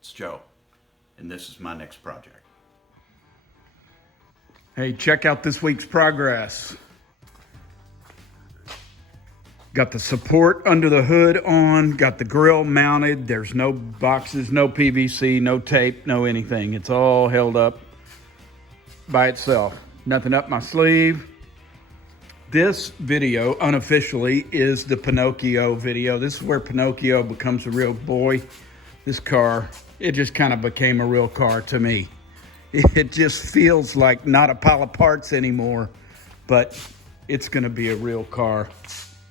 It's Joe, and this is my next project. Hey, check out this week's progress. Got the support under the hood on, got the grill mounted. There's no boxes, no PVC, no tape, no anything. It's all held up by itself. Nothing up my sleeve. This video, unofficially, is the Pinocchio video. This is where Pinocchio becomes a real boy. This car, it just kind of became a real car to me. It just feels like not a pile of parts anymore, but it's gonna be a real car.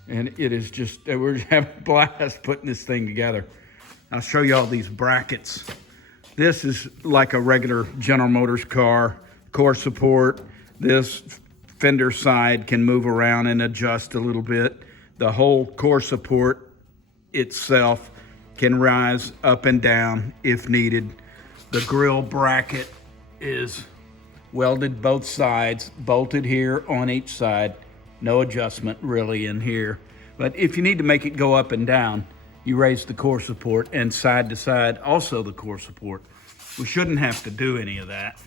And it is just, we're having a blast putting this thing together. I'll show you all these brackets. This is like a regular General Motors car, core support. This fender side can move around and adjust a little bit. The whole core support itself can rise up and down if needed. The grill bracket is welded both sides, bolted here on each side. No adjustment really in here. But if you need to make it go up and down, you raise the core support, and side to side, also the core support. We shouldn't have to do any of that.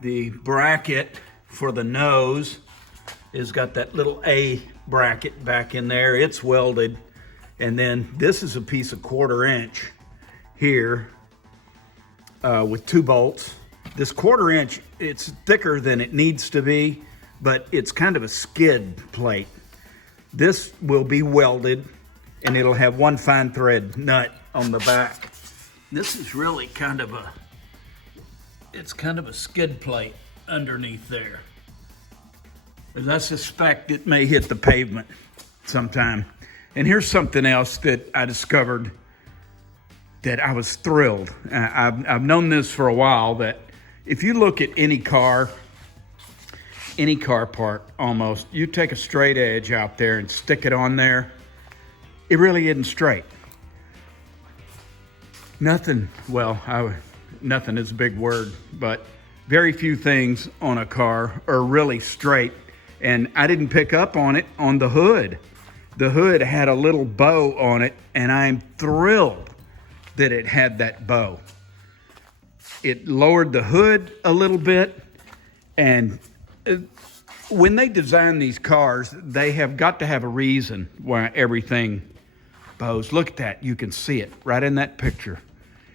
The bracket for the nose has got that little A bracket back in there. It's welded. And then this is a piece of 1/4 inch here with 2 bolts. This 1/4 inch, it's thicker than it needs to be, but it's kind of a skid plate. This will be welded, and it'll have 1 fine thread nut on the back. This is really kind of a skid plate underneath there. As I suspect it may hit the pavement sometime. And here's something else that I discovered that I was thrilled. I've known this for a while, that if you look at any car part almost, you take a straight edge out there and stick it on there, it really isn't straight. Nothing, well, nothing is a big word, but very few things on a car are really straight. And I didn't pick up on it on the hood. The hood had a little bow on it, and I'm thrilled that it had that bow. It lowered the hood a little bit, and when they design these cars, they have got to have a reason why everything bows. Look at that, you can see it right in that picture.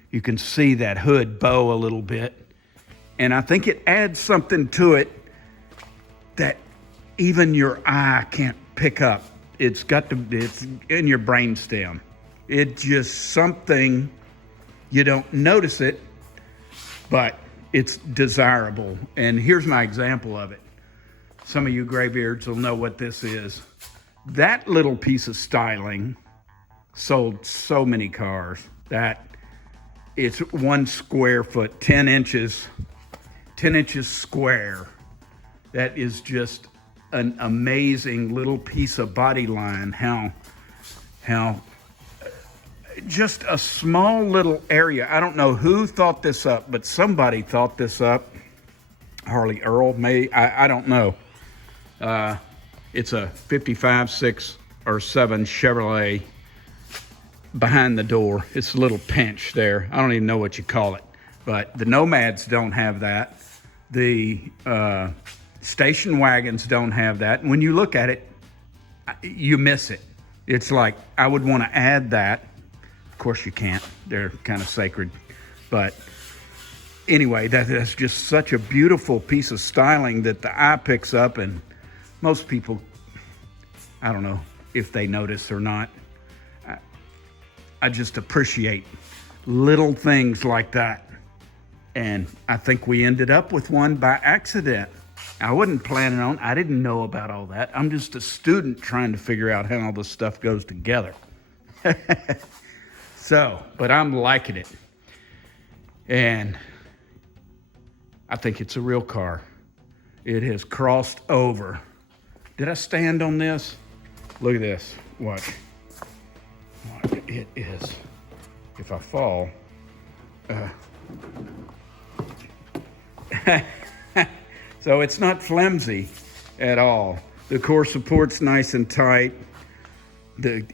You can see that hood bow a little bit, and I think it adds something to it that even your eye can't pick up. It's in your brainstem. It's just something, you don't notice it, but it's desirable. And here's my example of it. Some of you graybeards will know what this is. That little piece of styling sold so many cars. That it's 1 square foot, 10 inches square. That is just an amazing little piece of body line. How just a small little area. I don't know who thought this up, but somebody thought this up. Harley Earl, I don't know. It's a 55, 6, or 7 Chevrolet behind the door. It's a little pinch there. I don't even know what you call it, but the Nomads don't have that. The station wagons don't have that. And when you look at it, you miss it. It's like, I would want to add that. Of course you can't. They're kind of sacred. But anyway, that's just such a beautiful piece of styling that the eye picks up, and most people, I don't know if they notice or not. I just appreciate little things like that. And I think we ended up with one by accident. I wasn't planning on, I didn't know about all that. I'm just a student trying to figure out how all this stuff goes together. So, but I'm liking it. And I think it's a real car. It has crossed over. Did I stand on this? Look at this, watch. It is, if I fall, so it's not flimsy at all. The core support's nice and tight.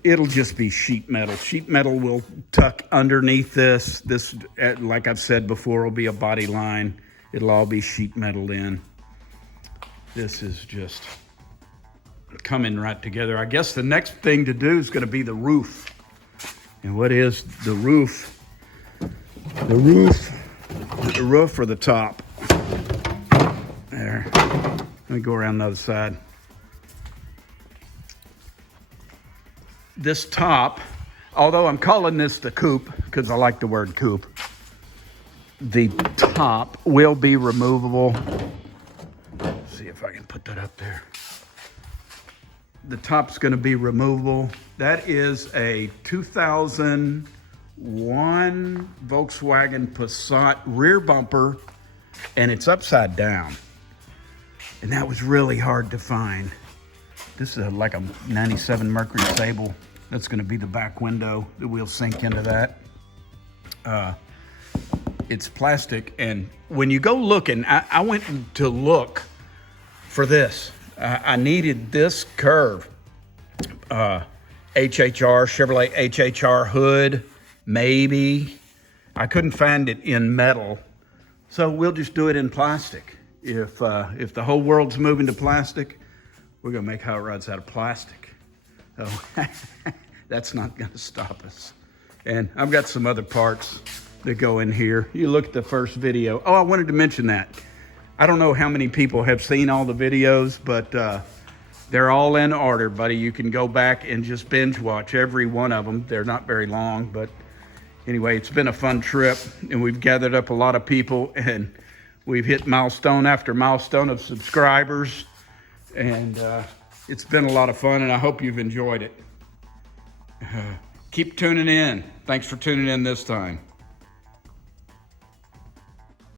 It'll just be sheet metal. Sheet metal will tuck underneath this. This, like I've said before, will be a body line. It'll all be sheet metal in. This is just coming right together. I guess the next thing to do is going to be the roof. And what is the roof? The roof or the top? There. Let me go around the other side. This top, although I'm calling this the coupe because I like the word coupe, the top will be removable. Let's see if I can put that up there. The top's going to be removable. That is a 2001 Volkswagen Passat rear bumper, and it's upside down. And that was really hard to find. This is like a 97 Mercury Sable. That's going to be the back window. The wheels sink into that. It's plastic, and when you go looking, I went to look for this. I needed this curve. Chevrolet HHR hood, maybe. I couldn't find it in metal, so we'll just do it in plastic. If the whole world's moving to plastic, we're gonna make hot rods out of plastic. So that's not gonna stop us. And I've got some other parts that go in here. You look at the first video. Oh, I wanted to mention that. I don't know how many people have seen all the videos, but they're all in order, buddy. You can go back and just binge watch every one of them. They're not very long, but anyway, it's been a fun trip, and we've gathered up a lot of people, and we've hit milestone after milestone of subscribers, and it's been a lot of fun, and I hope you've enjoyed it. Keep tuning in. Thanks for tuning in this time.